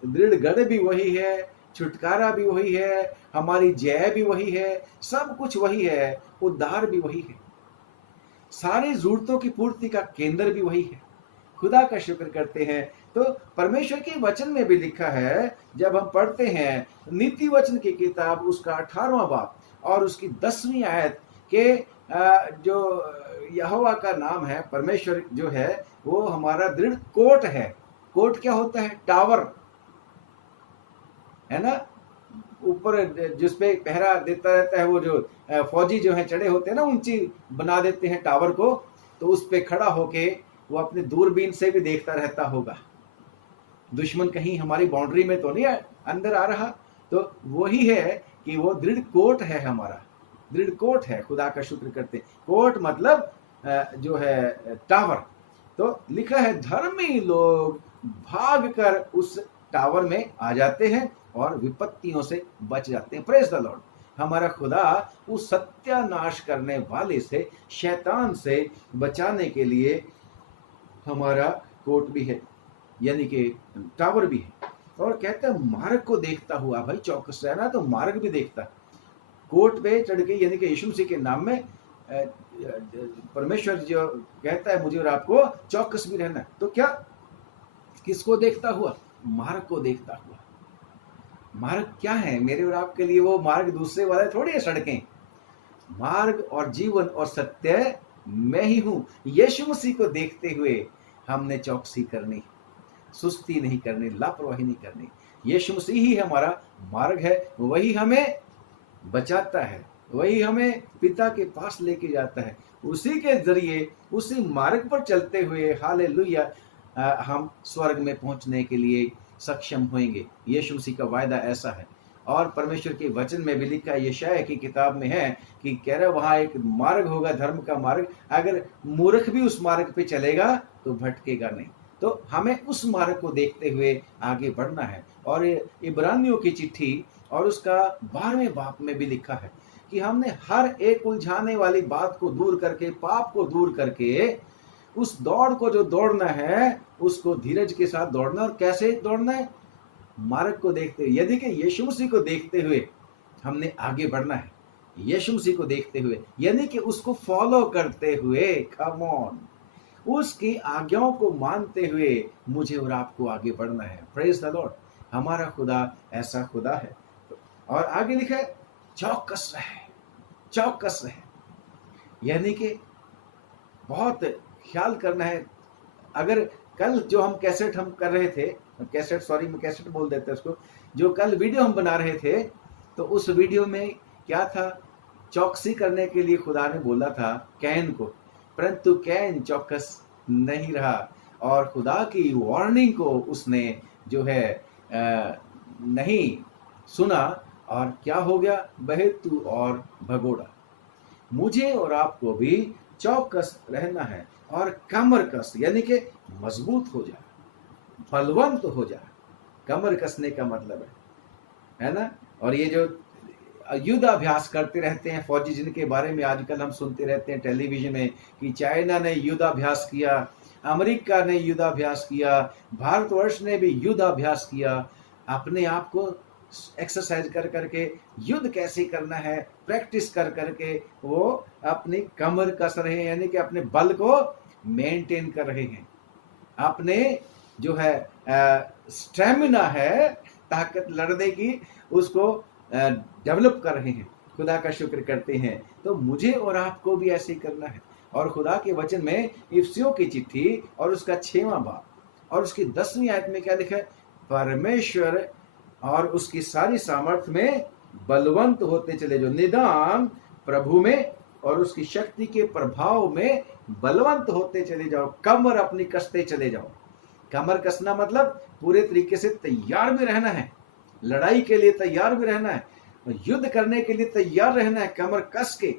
दृढ़ गढ़ भी वही है, छुटकारा भी वही है, हमारी जय भी वही है, सब कुछ वही है, उद्धार भी वही है, सारी जरूरतों की पूर्ति का केंद्र भी वही है। खुदा का शुक्र करते हैं। तो परमेश्वर के वचन में भी लिखा है, जब हम पढ़ते हैं नीति वचन की किताब उसका 18वां बाब और उसकी 10वीं आयत के जो यहोवा का नाम है, परमेश्वर जो है वो हमारा दृढ़ कोट है। कोट क्या होता है? टावर है ना, ऊपर जिसपे पहरा देता रहता है, वो जो फौजी जो है चढ़े होते हैं ना, ऊंची बना देते हैं टावर को, तो उस पे खड़ा होके वो अपने दूरबीन से भी देखता रहता होगा, दुश्मन कहीं हमारी बाउंड्री में तो नहीं अंदर आ रहा। तो वही है कि वो दृढ़ कोट है, हमारा दृढ़ कोट है। खुदा का शुक्र करते। कोट मतलब जो है टावर। तो लिखा है धर्मी लोग भाग कर उस टावर में आ जाते हैं और विपत्तियों से बच जाते हैं। Praise the Lord. हमारा खुदा उस सत्यानाश करने वाले से, शैतान से बचाने के लिए हमारा कोट भी है, यानी कि टावर भी है। और कहता है मार्ग को देखता हुआ, भाई चौकस रहना, तो मार्ग भी देखता। कोट पे चढ़ के, यानी कि यीशु मसीह के नाम में परमेश्वर जो कहता है मुझे और आपको चौकस भी रहना है। तो क्या, किसको देखता हुआ? मार्ग को देखता हुआ। मार्ग क्या है मेरे और आपके लिए? वो मार्ग दूसरे वाले थोड़ी है सड़कें। मार्ग और जीवन और सत्य मैं ही हूं। यीशु मसीह को देखते हुए हमने चौकसी करनी, सुस्ती नहीं करनी, लापरवाही नहीं करनी। यीशु मसीह ही हमारा मार्ग है, वही हमें बचाता है, वही हमें पिता के पास लेके जाता है। उसी के जरिए, उसी मार्ग पर चलते हुए हालेलुया हम स्वर्ग में पहुंचने के लिए सक्षम होंगे। यीशु मसीह का वायदा ऐसा है। और परमेश्वर के वचन में भी लिखा, यशायाह की किताब में है कि कह रहा वहां एक मार्ग होगा, धर्म का मार्ग। अगर मूर्ख भी उस मार्ग पे चलेगा तो भटकेगा नहीं। तो हमें उस मार्ग को देखते हुए आगे बढ़ना है। और इब्रानियों की चिट्ठी और उसका 12वें बाब में भी लिखा है कि हमने हर एक उलझाने वाली बात को दूर करके, पाप को दूर करके, उस दौड़ को जो दौड़ना है उसको धीरज के साथ दौड़ना। और कैसे दौड़ना है? मार्ग को देखते हुए, यदि कि यीशु मसीह को देखते हुए हमने आगे बढ़ना है। यीशु मसीह को देखते हुए, यानी कि उसको फॉलो करते हुए, कम ऑन, उसकी आज्ञाओं को मानते हुए मुझे और आपको आगे बढ़ना है। Praise the Lord. हमारा खुदा ऐसा खुदा है। और आगे लिखा है चौकस रहे, चौकस रहे, यानी कि बहुत ख्याल करना है। अगर कल जो हम कैसेट हम कर रहे थे, कैसेट, सॉरी मैं कैसेट बोल देते हैं उसको, जो कल वीडियो हम बना रहे थे, तो उस वीडियो में क्या था? चौकसी करने के लिए खुदा ने बोला था कैन को, परंतु कैन चौकस नहीं रहा और खुदा की वार्निंग को उसने जो है नहीं सुना। और क्या हो गया? बहेतू और भगोड़ा। मुझे और आपको भी चौकस रहना है और कमर कस, यानी कि मजबूत हो जा, बलवंत हो जा। कमर कसने का मतलब है ना। और ये जो युद्धाभ्यास करते रहते हैं फौजी, जिनके बारे में आजकल हम सुनते रहते हैं टेलीविजन में कि चाइना ने युद्धाभ्यास किया, अमेरिका ने युद्धाभ्यास किया, भारतवर्ष ने भी युद्धाभ्यास किया। अपने आप को एक्सरसाइज कर करके, युद्ध कैसे करना है प्रैक्टिस कर करके वो अपनी कमर कस रहे हैं, यानी कि अपने बल को मेंटेन कर रहे हैं, अपने जो है स्टेमिना है, ताकत लड़ने की, उसको डेवलप कर रहे हैं। खुदा का शुक्र करते हैं। तो मुझे और आपको भी ऐसे ही करना है। और खुदा के वचन में इफिसियों की चिट्ठी और उसका 6वां बाब और उसकी 10वीं आयत में क्या लिखा है? परमेश्वर और उसकी सारी सामर्थ में बलवंत होते चले जाओ। निदान प्रभु में और उसकी शक्ति के प्रभाव में बलवंत होते चले जाओ। कमर अपनी कसते चले जाओ। कमर कसना मतलब पूरे तरीके से तैयार भी रहना है, लड़ाई के लिए तैयार भी रहना है, युद्ध करने के लिए तैयार रहना है। कमर कस के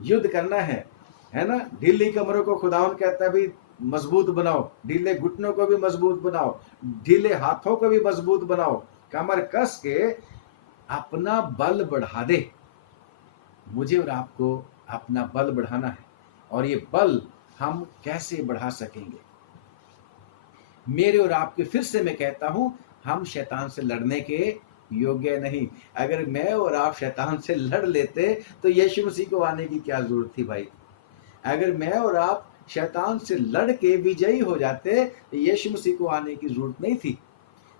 युद्ध करना है ना। ढीली कमरों को खुदावन कहता है भी मजबूत बनाओ, ढीले घुटनों को भी मजबूत बनाओ, ढीले हाथों को भी मजबूत बनाओ। कमर कस के अपना बल बढ़ा दे। मुझे और आपको अपना बल बढ़ाना है। और ये बल हम कैसे बढ़ा सकेंगे? मेरे और आपके, फिर से मैं कहता हूं, हम शैतान से लड़ने के योग्य नहीं। अगर मैं और आप शैतान से लड़ लेते तो यीशु मसीह को आने की क्या जरूरत थी भाई। अगर मैं और आप शैतान से लड़ के विजयी हो जाते तो यीशु मसीह को आने की जरूरत नहीं थी।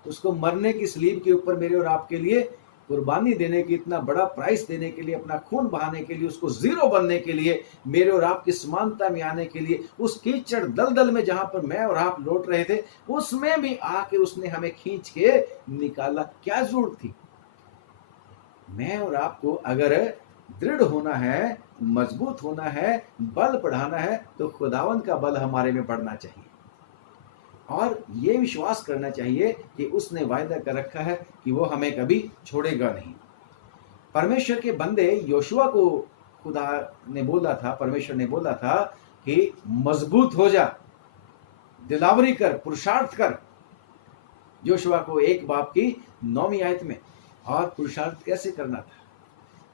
उसको मरने की सलीब के ऊपर मेरे और आपके लिए कुर्बानी देने की, इतना बड़ा प्राइस देने के लिए, अपना खून बहाने के लिए, उसको जीरो बनने के लिए, मेरे और आपकी समानता में आने के लिए, उस कीचड़ दलदल में जहां पर मैं और आप लौट रहे थे उसमें भी आके उसने हमें खींच के निकाला। क्या जरूरत थी। मैं और आपको अगर दृढ़ होना है, मजबूत होना है, बल बढ़ाना है तो खुदावंद का बल हमारे में बढ़ना चाहिए और ये विश्वास करना चाहिए कि उसने वायदा कर रखा है कि वो हमें कभी छोड़ेगा नहीं। परमेश्वर के बंदे योशुआ को खुदा ने बोला था, परमेश्वर ने बोला था कि मजबूत हो जा, दिलावरी कर, पुरुषार्थ कर। योशुआ को 1 बाब की 9वीं आयत में। और पुरुषार्थ कैसे करना था।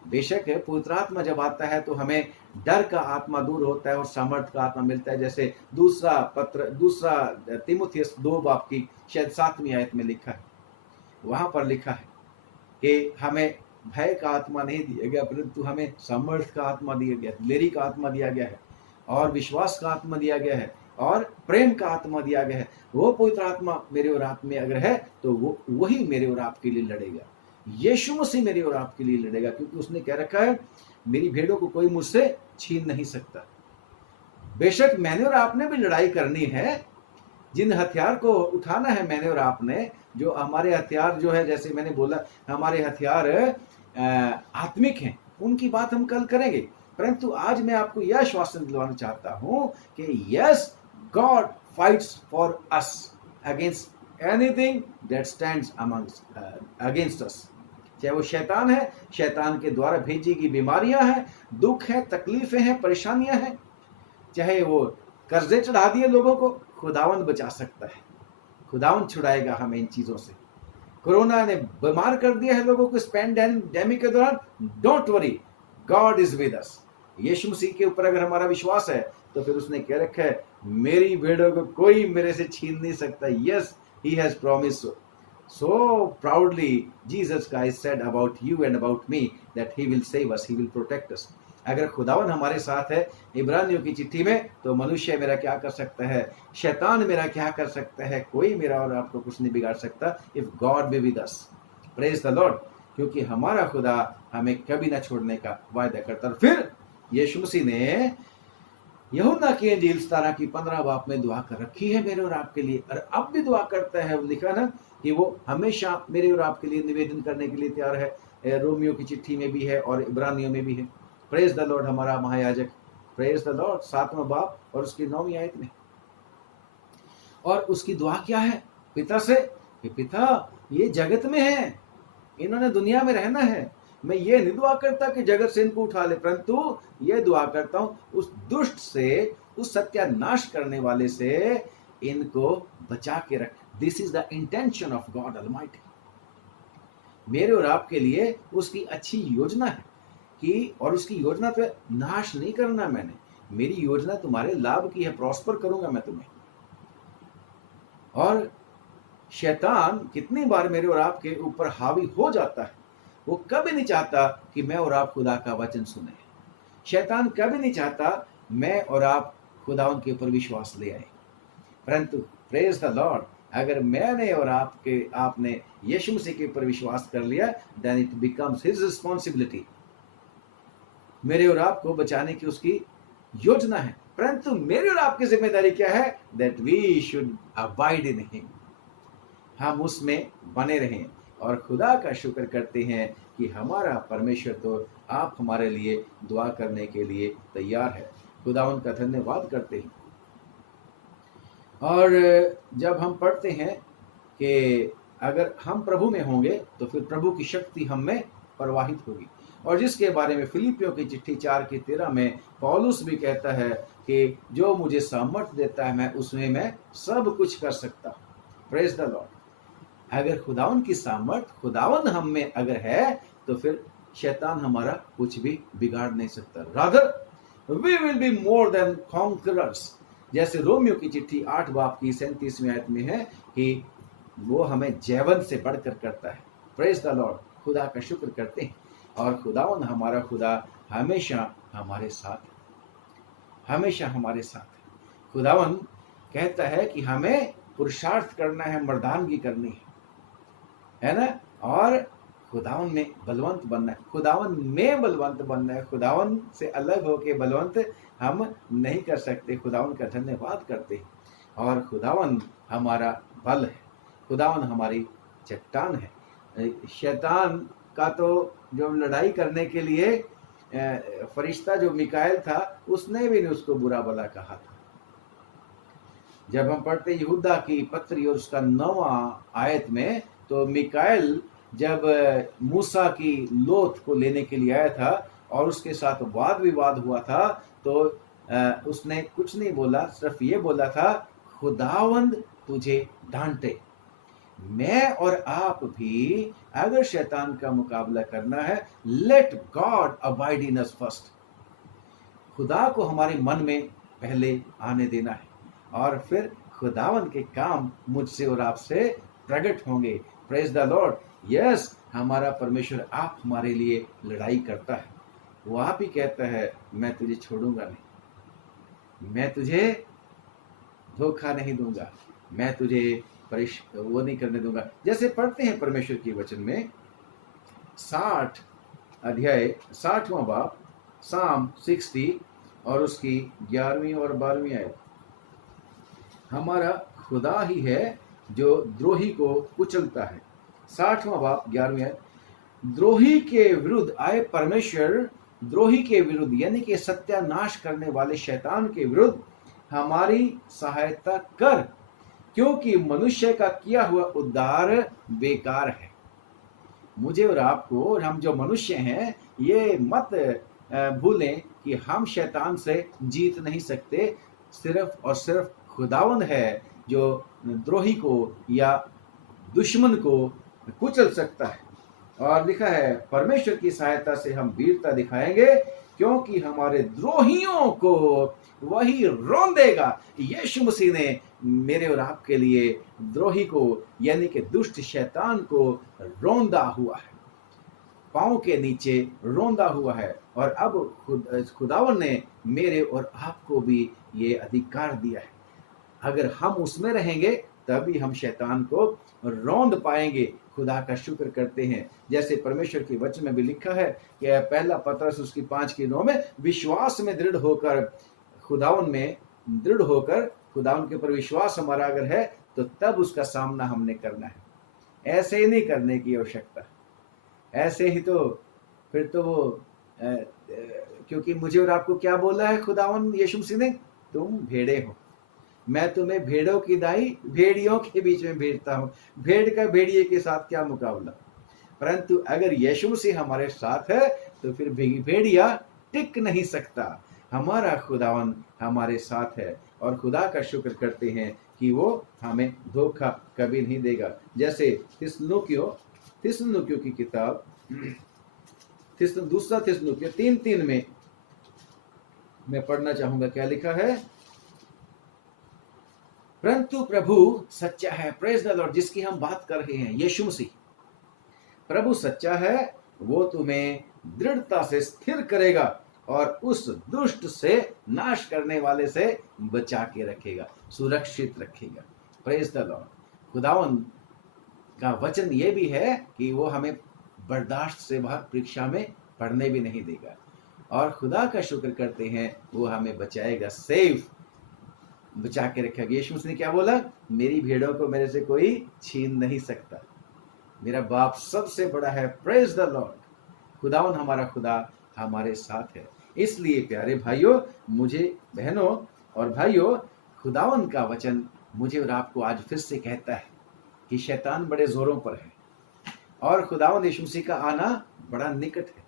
बेशक पवित्र आत्मा जब आता है तो हमें डर का आत्मा दूर होता है और सामर्थ का आत्मा मिलता है। जैसे दूसरा तीमुथियुस 2 बाब की शायद 7वीं आयत में लिखा है, वहां पर लिखा है कि हमें भय का आत्मा नहीं दिया गया परंतु हमें सामर्थ का आत्मा दिया गया, दिलेरी का आत्मा दिया गया है और विश्वास का आत्मा दिया गया है और प्रेम का आत्मा दिया गया है। वो पवित्र आत्मा मेरे और आप में अगर है तो वो वही मेरे और आपके लिए लड़ेगा। यीशु मसीह मेरे और आपके लिए लड़ेगा क्योंकि उसने कह रखा है मेरी भेड़ों को कोई मुझसे छीन नहीं सकता। बेशक मैंने और आपने भी लड़ाई करनी है, जिन हथियार को उठाना है मैंने और आपने, जो हमारे हथियार जो है, जैसे मैंने बोला हमारे हथियार आत्मिक हैं, उनकी बात हम कल करेंगे। परंतु आज मैं आपको यह आश्वासन दिलवाना चाहता हूं कि yes, God fights for us against anything that stands against us. चाहे वो शैतान है, शैतान के द्वारा भेजी गई बीमारियां हैं, दुख है, तकलीफें हैं, परेशानियां हैं, चाहे वो कर्जे चढ़ा दिए लोगों को, खुदावन बचा सकता है, खुदावन छुड़ाएगा हमें इन चीजों से। कोरोना ने बीमार कर दिया है लोगों को इस पैंडेमिक के दौरान, don't worry, God is with us. Yeshu Masih के ऊपर अगर हमारा विश्वास है तो फिर उसने कह रखा है मेरी भेड़ों को कोई मेरे से छीन नहीं सकता। Yes, he has promised so proudly Jesus Christ said about you and about me that he will save us, he will protect us। अगर खुदावन हमारे साथ है इब्रानियों की चिट्ठी में तो मनुष्य मेरा क्या कर सकता है, शैतान मेरा क्या कर सकता है, कोई मेरा और आपको कुछ नहीं बिगाड़ सकता। If God be with us, praise the Lord, क्योंकि हमारा खुदा हमें कभी ना छोड़ने का वायदा करता। फिर यीशु मसीह ने यूहन्ना की इंजील 17 की 15 बाब में दुआ कर रखी है मेरे और आपके लिए, और अब भी दुआ करता है। लिखा ना कि वो हमेशा मेरे और आपके लिए निवेदन करने के लिए तैयार है। रोमियो की चिट्ठी में भी है और इब्रानियों में भी है। प्रेज द लॉर्ड, हमारा महायाजक, प्रेज द लॉर्ड, 7वां बाब और उसकी 9वीं आयत में। और उसकी दुआ क्या है पिता से कि पिता ये जगत में है, इन्होंने दुनिया में रहना है, मैं ये नहीं दुआ करता कि जगत से इनको उठा ले, परंतु ये दुआ करता हूं उस दुष्ट से, उस सत्यानाश करने वाले से इनको बचा के रख। This is the intention of God almighty. मेरे और आपके लिए उसकी अच्छी योजना है कि, और उसकी योजना पे नाश नहीं करना मैंने, मेरी योजना तुम्हारे लाभ की है, प्रॉस्पर करूंगा मैं तुम्हें। और शैतान कितनी बार मेरे और आपके ऊपर हावी हो जाता है, वो कभी नहीं चाहता कि मैं और आप खुदा का वचन सुने। शैतान कभी नहीं चाहता मैं और आप खुदा के ऊपर विश्वास ले आए। परंतु प्रेज द लॉर्ड, अगर मैंने और आपने यीशु मसीह के ऊपर विश्वास कर लिया, then it becomes his responsibility. मेरे और आपको बचाने की उसकी योजना है, परंतु मेरी और आपकी जिम्मेदारी क्या है, that we should abide in him, हम उसमें बने रहें। और खुदा का शुक्र करते हैं कि हमारा परमेश्वर तो आप हमारे लिए दुआ करने के लिए तैयार है। खुदा उनका धन्यवाद करते हैं। और जब हम पढ़ते हैं कि अगर हम प्रभु में होंगे तो फिर प्रभु की शक्ति हम में प्रवाहित होगी, और जिसके बारे में फिलिपियों की चिट्ठी 4:13 में पौलुस भी कहता है कि जो मुझे सामर्थ्य देता है मैं उसमें मैं सब कुछ कर सकता हूँ। Praise the Lord. अगर खुदावन की सामर्थ, खुदावन हम में अगर है तो फिर शैतान हमारा कुछ भी बिगाड़ नहीं सकता। Rather we will be more than conquerors. जैसे रोमियो की चिट्ठी 8 बाब की 37वीं आयत में है कि वो हमें जैवन से बढ़कर करता है। प्रेज द लॉर्ड, खुदा का शुक्र करते हैं। और खुदावन हमारा खुदा हमेशा हमारे साथ है, हमेशा हमारे साथ है। खुदावन कहता है कि हमें पुरुषार्थ करना है, मर्दानगी करनी है ना, और खुदावन में बलवंत बनना है, खुदावन में बलवंत बनना है। खुदावन से अलग होके बलवंत हम नहीं कर सकते। खुदावन का धन्यवाद करते हैं। और खुदावन हमारा बल है, खुदावन हमारी चट्टान है। शैतान का तो जो लड़ाई करने के लिए फरिश्ता जो मिकाएल था, उसने भी नहीं उसको बुरा भला कहा था। जब हम पढ़ते यहूदा की पत्री और उसका 9वां आयत में, तो मिकाएल जब मूसा की लोथ को लेने के लिए आया था और उसके साथ वाद विवाद हुआ था, तो उसने कुछ नहीं बोला, सिर्फ ये बोला था, खुदावंद तुझे डांटे। मैं और आप भी अगर शैतान का मुकाबला करना है, लेट गॉड अबाइड इन अस फर्स्ट, खुदा को हमारे मन में पहले आने देना है, और फिर खुदावन के काम मुझसे और आपसे प्रकट होंगे। Praise the Lord. यस, हमारा परमेश्वर आप हमारे लिए लड़ाई करता है। वो आप ही कहता है, मैं तुझे छोड़ूंगा नहीं, मैं तुझे धोखा नहीं दूंगा, मैं तुझे वो नहीं करने दूंगा। जैसे पढ़ते हैं परमेश्वर के वचन में 60 अध्याय 60वां बाब, साम 60 और उसकी 11वीं और 12वीं आयत। हमारा खुदा ही है जो द्रोही को कुचलता है। 60वां बाब 11वीं आयत। द्रोही के विरुद्ध आए परमेश्वर, द्रोही के विरुद्ध यानी कि सत्यानाश करने वाले शैतान के विरुद्ध हमारी सहायता कर, क्योंकि मनुष्य का किया हुआ उद्धार बेकार है। मुझे और आपको, और हम जो मनुष्य हैं, ये मत भूलें कि हम शैतान से जीत नहीं सकते। सिर्फ और सिर्फ खुदावंद है जो द्रोही को या दुश्मन को कुचल सकता है। और लिखा है, परमेश्वर की सहायता से हम वीरता दिखाएंगे, क्योंकि हमारे द्रोहियों को वही रौंदेगा। यीशु मसीह ने मेरे और आपके लिए द्रोही को यानी कि दुष्ट शैतान को रौंदा हुआ है, पांव के नीचे रौंदा हुआ है। और अब खुदावन ने मेरे और आपको भी ये अधिकार दिया है। अगर हम उसमें रहेंगे तभी हम शैतान को रौंद पाएंगे। खुदा का शुक्र करते हैं। जैसे परमेश्वर के वचन में भी लिखा है कि पहला पत्रस उसकी 5:9 में, विश्वास में दृढ़ होकर, खुदावन में दृढ़ होकर, खुदावन के ऊपर विश्वास हमारा अगर है तो तब उसका सामना हमने करना है। ऐसे ही नहीं करने की आवश्यकता, ऐसे ही तो फिर तो वो क्योंकि मुझे और आपको क्या बोला है खुदावन यीशु मसीह ने, तुम भेड़े हो, मैं तुम्हें भेड़ों की दाई भेड़ियों के बीच में भेजता हूँ। भेड़ का भेड़िए के साथ क्या मुकाबला। परंतु अगर यीशु मसीह हमारे साथ है तो फिर भेड़िया टिक नहीं सकता। हमारा खुदावन हमारे साथ है और खुदा का शुक्र करते हैं कि वो हमें धोखा कभी नहीं देगा। जैसे थिस्सलुनीकियों की किताब दूसरा थिस्सलुनीकियों 3:3 में मैं पढ़ना चाहूंगा, क्या लिखा है, परंतु प्रभु सच्चा है। Praise the Lord. जिसकी हम बात कर रहे हैं, यीशु मसीह, प्रभु सच्चा है, वो तुम्हें दृढ़ता से स्थिर करेगा और उस दुष्ट से, नाश करने वाले से बचा के रखेगा, सुरक्षित रखेगा। Praise the Lord. खुदावन का वचन ये भी है कि वो हमें बर्दाश्त से बाहर परीक्षा में पढ़ने भी नहीं देगा। और खुदा का शुक्र करते हैं, वो हमें बचाएगा, सेफ बचा के रखेगा। यीशु मसीह ने क्या बोला, मेरी भेड़ों को मेरे से कोई छीन नहीं सकता, मेरा बाप सबसे बड़ा है। Praise the Lord. खुदावन हमारा खुदा हमारे साथ है। इसलिए प्यारे भाइयों, मुझे बहनों और भाइयों, खुदावन का वचन मुझे और आपको आज फिर से कहता है कि शैतान बड़े जोरों पर है और खुदावन यीशु मसीह का आना बड़ा निकट है।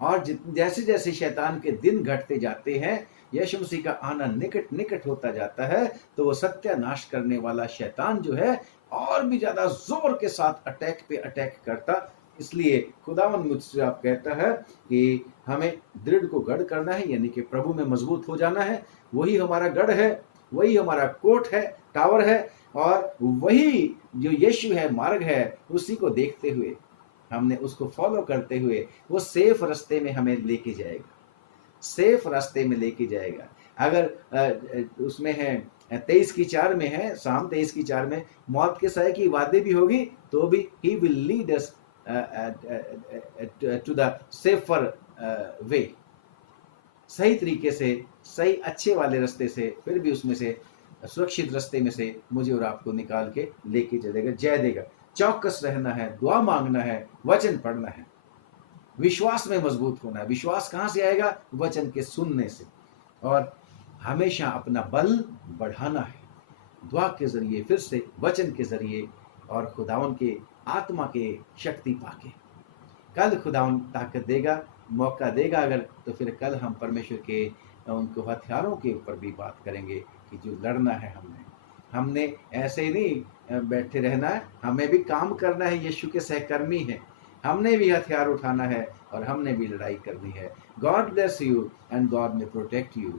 और जैसे जैसे शैतान के दिन घटते जाते हैं, यीशु मसीह का आना निकट निकट होता जाता है, तो वो सत्यानाश करने वाला शैतान जो है और भी ज्यादा जोर के साथ अटैक पे अटैक करता। इसलिए खुदावन मुझसे आप कहता है कि हमें दृढ़ को गढ़ करना है, यानी कि प्रभु में मजबूत हो जाना है। वही हमारा गढ़ है, वही हमारा कोट है, टावर है। और वही जो यीशु है, मार्ग है, उसी को देखते हुए, हमने उसको फॉलो करते हुए वो सेफ रास्ते में हमें लेके जाएगा, सेफ रास्ते में लेके जाएगा। अगर उसमें है 23:4 में है, Psalm 23:4 में मौत के साए की वादे भी होगी तो भी he will lead us to the safer way, सही तरीके से, सही अच्छे वाले रास्ते से, फिर भी उसमें से सुरक्षित रास्ते में से मुझे और आपको निकाल के लेके चलेगा, जय देगा। चौकस रहना है, दुआ मांगना है, वचन पढ़ना है, विश्वास में मजबूत होना है। विश्वास कहाँ से आएगा? वचन के सुनने से। और हमेशा अपना बल बढ़ाना है, दुआ के जरिए, फिर से वचन के जरिए, और खुदावन के आत्मा के शक्ति पाके। कल खुदावन ताकत देगा, मौका देगा अगर, तो फिर कल हम परमेश्वर के उनको हथियारों के ऊपर भी बात करेंगे कि जो लड़ना है हमने ऐसे ही नहीं बैठे रहना है, हमें भी काम करना है। यीशु के सहकर्मी हैं, हमने भी हथियार उठाना है और हमने भी लड़ाई करनी है। God bless you and God में प्रोटेक्ट यू।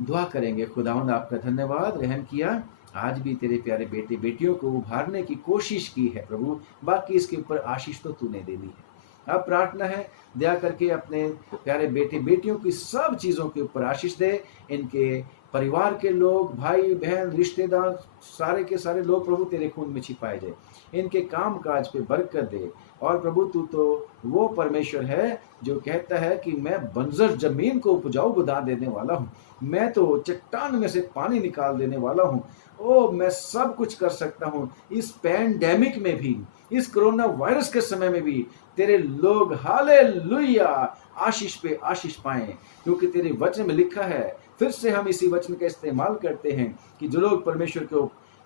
दुआ करेंगे। खुदावंद आपका धन्यवाद, रहम किया, आज भी तेरे प्यारे बेटे बेटियों को उभारने की कोशिश की है प्रभु, बाकी इसके ऊपर आशीष तो तूने देनी है। अब प्रार्थना है, दया करके अपने प्यारे बेटे बेटियों की सब चीज़ों के ऊपर आशीष दे। इनके परिवार के लोग, भाई बहन, रिश्तेदार, सारे के सारे लोग प्रभु तेरे खून में छिपाए जाए। इनके काम काज पे बरकत दे। और प्रभु तू तो वो परमेश्वर है जो कहता है कि मैं बंजर जमीन को उपजाऊ बना देने वाला हूँ, मैं तो चट्टान में से पानी निकाल देने वाला हूँ। ओ, मैं सब कुछ कर सकता हूँ। इस पैंडेमिक में भी, इस कोरोना वायरस के समय में भी तेरे लोग हालेलुया आशीष पे आशीष पाएं, क्योंकि तेरे वचन में लिखा है। फिर से हम इसी वचन का इस्तेमाल करते हैं कि जो लोग परमेश्वर के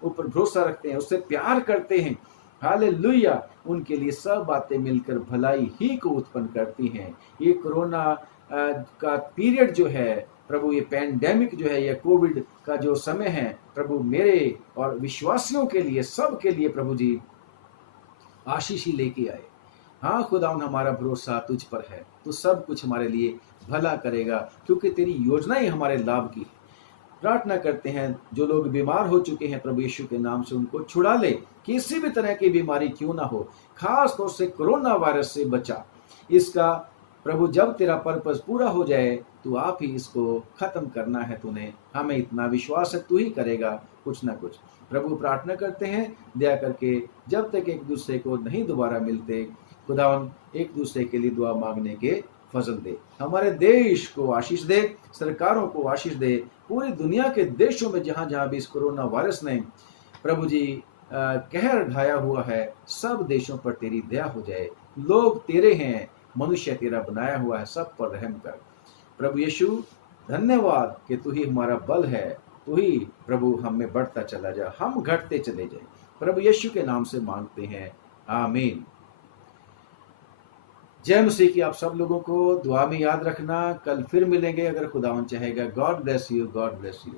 ऊपर भरोसा रखते हैं, उससे प्यार करते हैं, हालेलुया, उनके लिए सब बातें मिलकर भलाई ही को उत्पन्न करती हैं। ये कोरोना का पीरियड जो है प्रभु, ये पैंडेमिक जो है, ये कोविड का जो समय है प्रभु, मेरे और विश्वासियों के लिए, सब के लिए प्रभु जी आशीष ही लेके आए। हाँ खुदावन, हमारा भरोसा तुझ पर है, तो सब कुछ हमारे लिए भला करेगा, क्योंकि तेरी योजना ही हमारे लाभ की है। प्रार्थना करते हैं, जो लोग बीमार हो चुके हैं प्रभु यीशु के नाम से उनको छुड़ा ले, किसी भी तरह की बीमारी क्यों ना हो, खास तौर से कोरोना वायरस से बचा। इसका प्रभु जब तेरा पर्पस पूरा हो जाए तो आप ही इसको खत्म करना है, तूने, हमें इतना विश्वास है तू ही करेगा कुछ ना कुछ। प्रभु प्रार्थना करते हैं, दया करके जब तक एक दूसरे को नहीं दोबारा मिलते, खुदावन एक दूसरे के लिए दुआ मांगने के फजल दे। हमारे देश को आशीष दे, सरकारों को आशीष दे, पूरी दुनिया के देशों में जहाँ जहाँ भी इस कोरोना वायरस ने प्रभु जी कहर ढाया हुआ है, सब देशों पर तेरी दया हो जाए। लोग तेरे हैं, मनुष्य तेरा बनाया हुआ है, सब पर रहम कर। प्रभु यीशु धन्यवाद कि तू ही हमारा बल है, तू ही प्रभु हम में बढ़ता चला जा, हम घटते चले जाए। प्रभु यीशु के नाम से मांगते हैं, आमीन। जय मसीह की। आप सब लोगों को दुआ में याद रखना। कल फिर मिलेंगे अगर खुदावन चाहेगा। God bless you, God bless you.